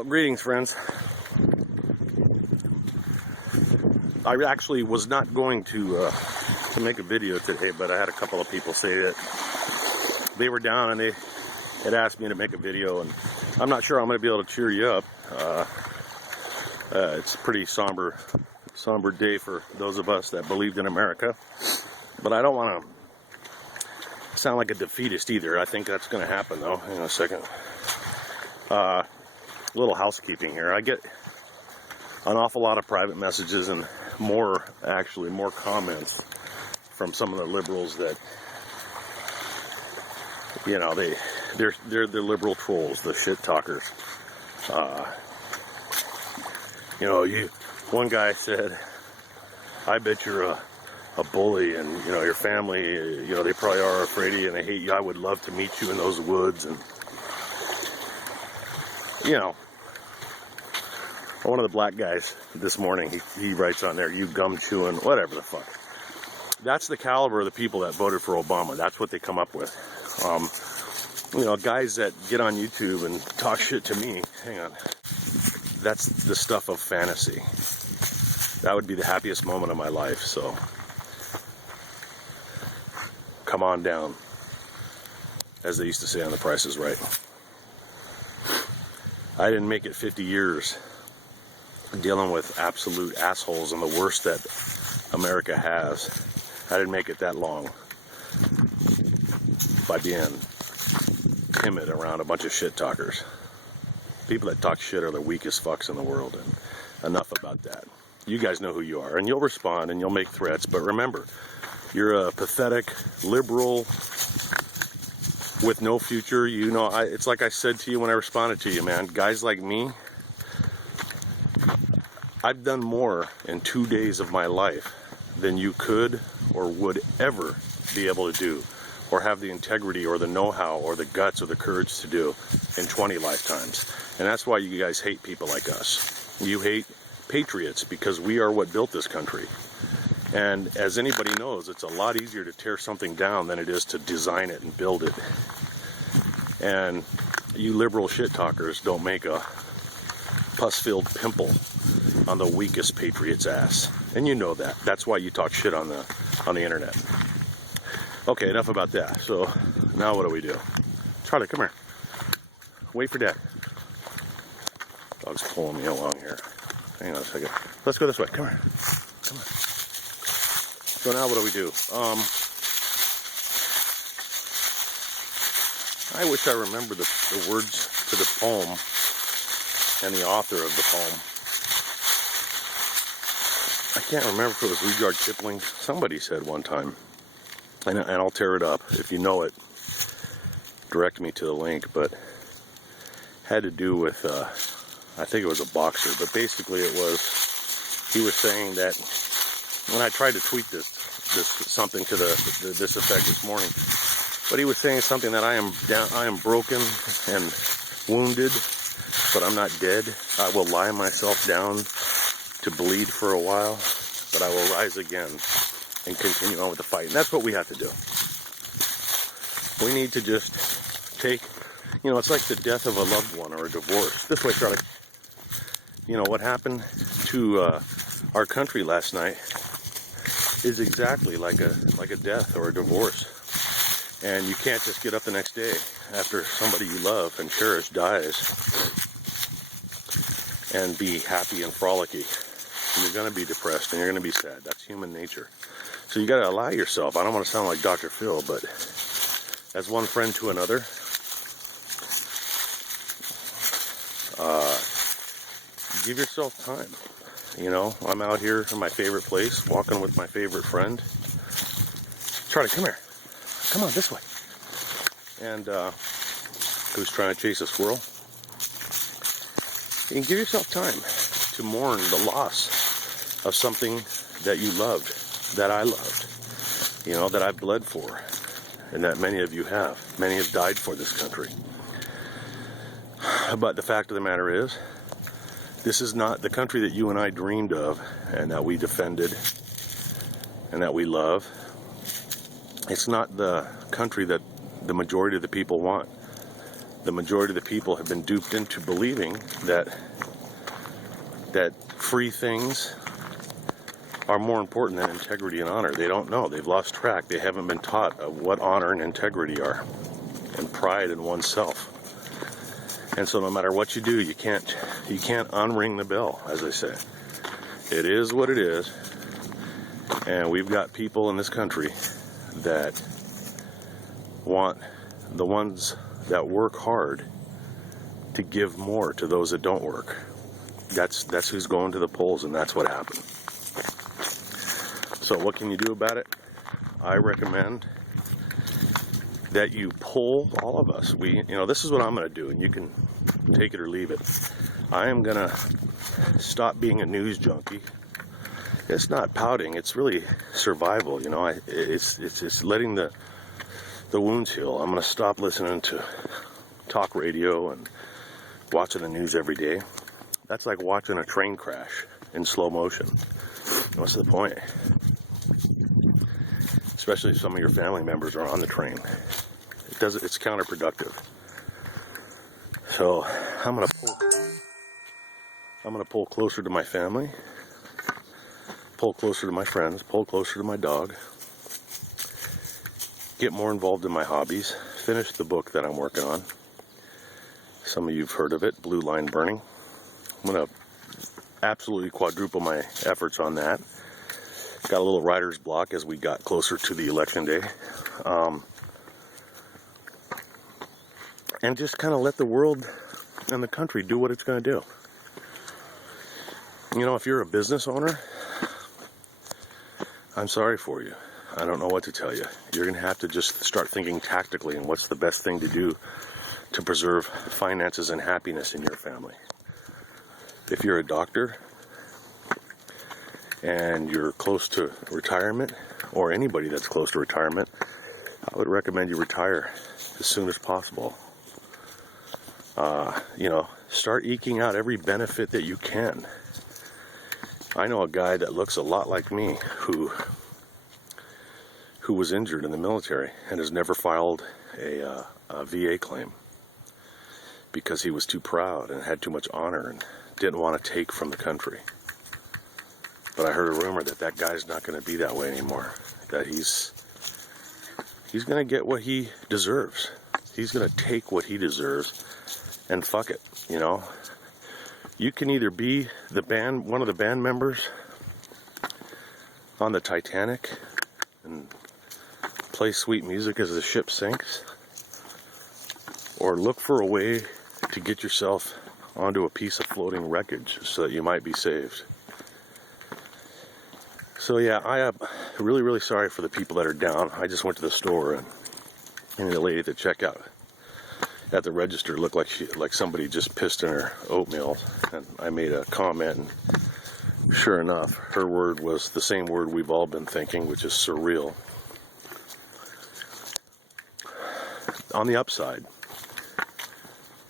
Well, greetings, friends. I actually was not going to make a video today, but I had a couple of people say that they were down and they had asked me to make a video, and I'm not sure I'm going to be able to cheer you up. It's a pretty somber day for those of us that believed in America, but I don't want to sound like a defeatist either. I think that's going to happen, though. Hang on a second. A little housekeeping here. I get an awful lot of private messages and more comments from some of the liberals that, you know, they're the liberal trolls, the shit talkers. You know, one guy said, I bet you're a bully, and you know your family, you know, they probably are afraid of you and they hate you. I would love to meet you in those woods. And you know, one of the black guys this morning, he writes on there, you gum chewing, whatever the fuck. That's the caliber of the people that voted for Obama. That's what they come up with. You know, guys that get on YouTube and talk shit to me, hang on, that's the stuff of fantasy. That would be the happiest moment of my life. So come on down, as they used to say on The Price is Right. I didn't make it 50 years dealing with absolute assholes and the worst that America has. I didn't make it that long by being timid around a bunch of shit talkers. People that talk shit are the weakest fucks in the world, and enough about that. You guys know who you are, and you'll respond and you'll make threats, but remember, you're a pathetic liberal with no future. You know, it's like I said to you when I responded to you, man. Guys like me, I've done more in 2 days of my life than you could or would ever be able to do, or have the integrity or the know-how or the guts or the courage to do in 20 lifetimes. And that's why you guys hate people like us. You hate patriots because we are what built this country. And as anybody knows, it's a lot easier to tear something down than it is to design it and build it. And you liberal shit talkers don't make a pus-filled pimple on the weakest patriot's ass. And you know that. That's why you talk shit on the internet. Okay, enough about that. So now what do? Charlie, come here. Wait for Dad. Dog's pulling me along here. Hang on a second. Let's go this way. Come here. Come on. So now what do? I wish I remembered the words to the poem and the author of the poem. I can't remember if it was Rudyard Kipling. Somebody said one time, and I'll tear it up. If you know it, direct me to the link, but had to do with, I think it was a boxer, but basically he was saying that, when I tried to tweet this something to this effect this morning, but he was saying something that I am broken and wounded, but I'm not dead. I will lie myself down to bleed for a while, but I will rise again and continue on with the fight. And that's what we have to do. We need to just take, you know, it's like the death of a loved one or a divorce. This way, Charlie. You know, what happened to our country last night is exactly like a death or a divorce. And you can't just get up the next day after somebody you love and cherish dies and be happy and frolicky. You're going to be depressed and you're going to be sad. That's human nature. So you got to allow yourself. I don't want to sound like Dr. Phil, but as one friend to another, give yourself time. You know, I'm out here in my favorite place, walking with my favorite friend. Charlie, come here. Come on, this way. And who's trying to chase a squirrel? And give yourself time to mourn the loss of something that you loved, that I loved, you know, that I bled for, and that many of you have. Many have died for this country. But the fact of the matter is, this is not the country that you and I dreamed of and that we defended and that we love. It's not the country that the majority of the people want. the majority of the people have been duped into believing that free things are more important than integrity and honor. They don't know. They've lost track. They haven't been taught of what honor and integrity are, and pride in oneself. And so no matter what you do, you can't unring the bell, as I say. It is what it is. And we've got people in this country that want the ones that work hard to give more to those that don't work. That's who's going to the polls, and that's what happened. So what can you do about it? I recommend that you poll all of us. This is what I'm going to do, and you can take it or leave it. I am going to stop being a news junkie. It's not pouting. It's really survival. It's letting the wounds heal. I'm going to stop listening to talk radio and watching the news every day. That's like watching a train crash in slow motion. What's the point? Especially if some of your family members are on the train. It's counterproductive. So I'm gonna pull closer to my family, pull closer to my friends, pull closer to my dog, get more involved in my hobbies, finish the book that I'm working on. Some of you've heard of it, Blue Line Burning. I'm gonna absolutely quadruple my efforts on that. Got a little writer's block as we got closer to the election day. And just kind of let the world and the country do what it's going to do. If you're a business owner, I'm sorry for you. I don't know what to tell you. You're going to have to just start thinking tactically and what's the best thing to do to preserve finances and happiness in your family. If you're a doctor and you're close to retirement, or anybody that's close to retirement, I would recommend you retire as soon as possible. Start eking out every benefit that you can. I know a guy that looks a lot like me who was injured in the military and has never filed a VA claim because he was too proud and had too much honor and didn't want to take from the country. But I heard a rumor that guy's not going to be that way anymore. That he's going to get what he deserves. He's going to take what he deserves and fuck it, You can either be one of the band members on the Titanic and play sweet music as the ship sinks, or look for a way to get yourself onto a piece of floating wreckage so that you might be saved. So yeah, I am really, really sorry for the people that are down. I just went to the store and the lady at the checkout at the register looked like somebody just pissed in her oatmeal, and I made a comment, and sure enough, her word was the same word we've all been thinking, which is surreal. On the upside,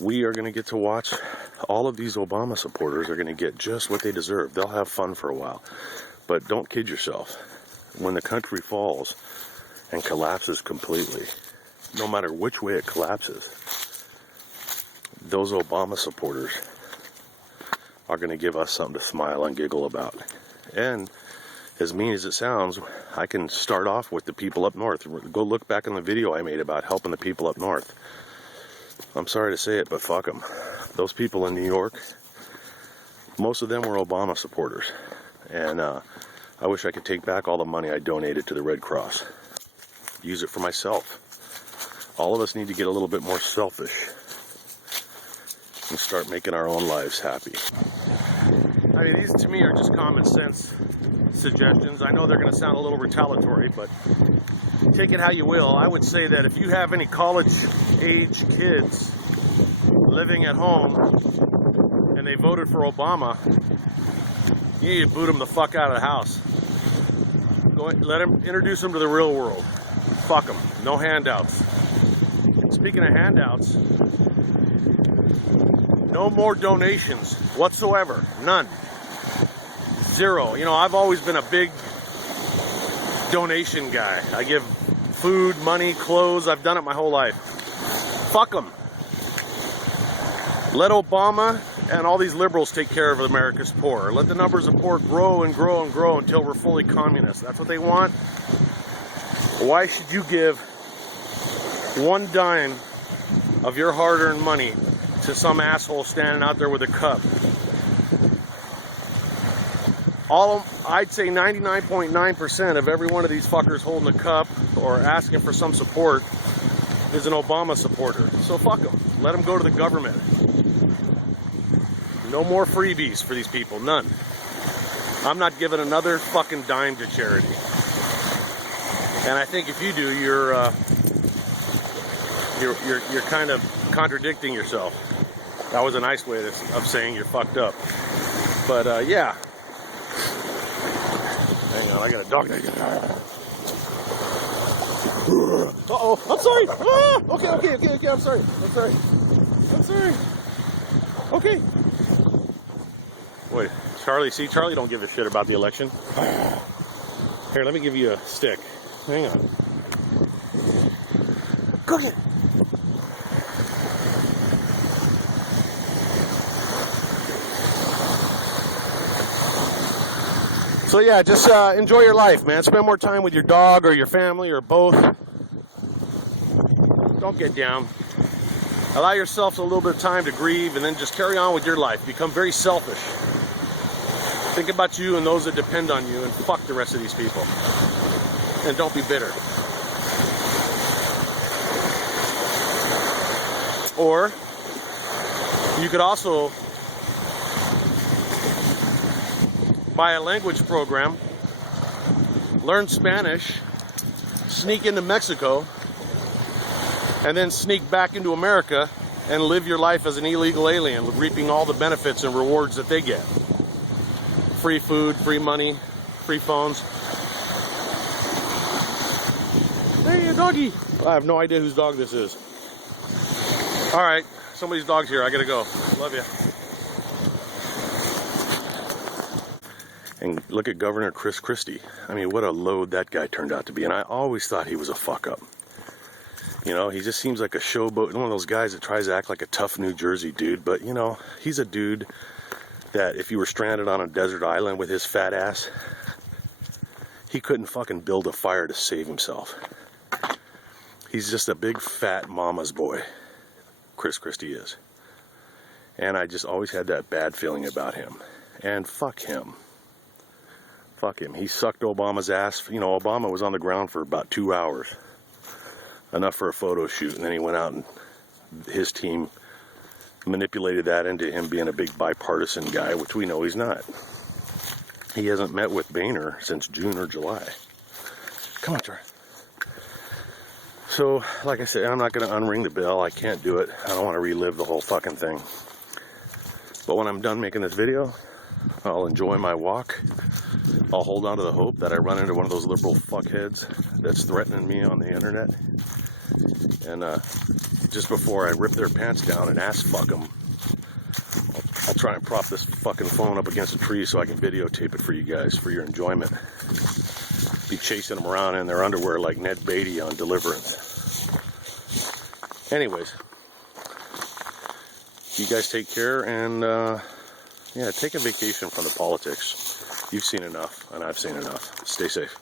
we are going to get to watch all of these Obama supporters are going to get just what they deserve. They'll have fun for a while, but don't kid yourself. When the country falls and collapses completely, no matter which way it collapses, those Obama supporters are going to give us something to smile and giggle about. And as mean as it sounds, I can start off with the people up north. Go look back on the video I made about helping the people up north. I'm sorry to say it, but fuck them. Those people in New York, most of them were Obama supporters. And I wish I could take back all the money I donated to the Red Cross. Use it for myself. All of us need to get a little bit more selfish and start making our own lives happy. I mean, these to me are just common sense suggestions. I know they're going to sound a little retaliatory, but take it how you will. I would say that if you have any college-age kids living at home and they voted for Obama, you need to boot them the fuck out of the house. Let them introduce them to the real world. Fuck them. No handouts. Speaking of handouts, no more donations whatsoever. None. Zero. I've always been a big donation guy. I give food, money, clothes. I've done it my whole life. Fuck them. Let Obama and all these liberals take care of America's poor. Let the numbers of poor grow and grow and grow until we're fully communist. That's what they want. Why should you give one dime of your hard-earned money to some asshole standing out there with a cup? I'd say 99.9% of every one of these fuckers holding a cup or asking for some support is an Obama supporter. So fuck them. Let them go to the government. No more freebies for these people. None. I'm not giving another fucking dime to charity. And I think if you do, you're kind of contradicting yourself. That was a nice way of saying you're fucked up. But yeah. Hang on, I got a dog. Uh-oh, I'm sorry. Ah, okay, I'm sorry. Okay. Wait, Charlie don't give a shit about the election. Here, let me give you a stick. Hang on. Go get it. So yeah, just enjoy your life, man. Spend more time with your dog or your family or both. Don't get down. Allow yourself a little bit of time to grieve and then just carry on with your life. Become very selfish. Think about you and those that depend on you and fuck the rest of these people. And don't be bitter. Or you could also buy a language program, learn Spanish, sneak into Mexico, and then sneak back into America and live your life as an illegal alien, reaping all the benefits and rewards that they get. Free food, free money, free phones. Hey, a doggy. I have no idea whose dog this is. All right, somebody's dog's here. I gotta go. Love you. And look at Governor Chris Christie. I mean, what a load that guy turned out to be. And I always thought he was a fuck up. You know, he just seems like a showboat, one of those guys that tries to act like a tough New Jersey dude. But, you know, he's a dude that if you were stranded on a desert island with his fat ass, he couldn't fucking build a fire to save himself. He's just a big fat mama's boy, Chris Christie is. And I just always had that bad feeling about him. And fuck him. Fuck him. He sucked Obama's ass. You know, Obama was on the ground for about 2 hours. Enough for a photo shoot. And then he went out and his team manipulated that into him being a big bipartisan guy, which we know he's not. He hasn't met with Boehner since June or July. Come on, Charlie. So, like I said, I'm not going to unring the bell. I can't do it. I don't want to relive the whole fucking thing. But when I'm done making this video, I'll enjoy my walk. I'll hold on to the hope that I run into one of those liberal fuckheads that's threatening me on the internet. And just before I rip their pants down and ass fuck them, I'll try and prop this fucking phone up against a tree so I can videotape it for you guys, for your enjoyment. Be chasing them around in their underwear like Ned Beatty on Deliverance. Anyways, you guys take care and yeah, take a vacation from the politics. You've seen enough, and I've seen enough. Stay safe.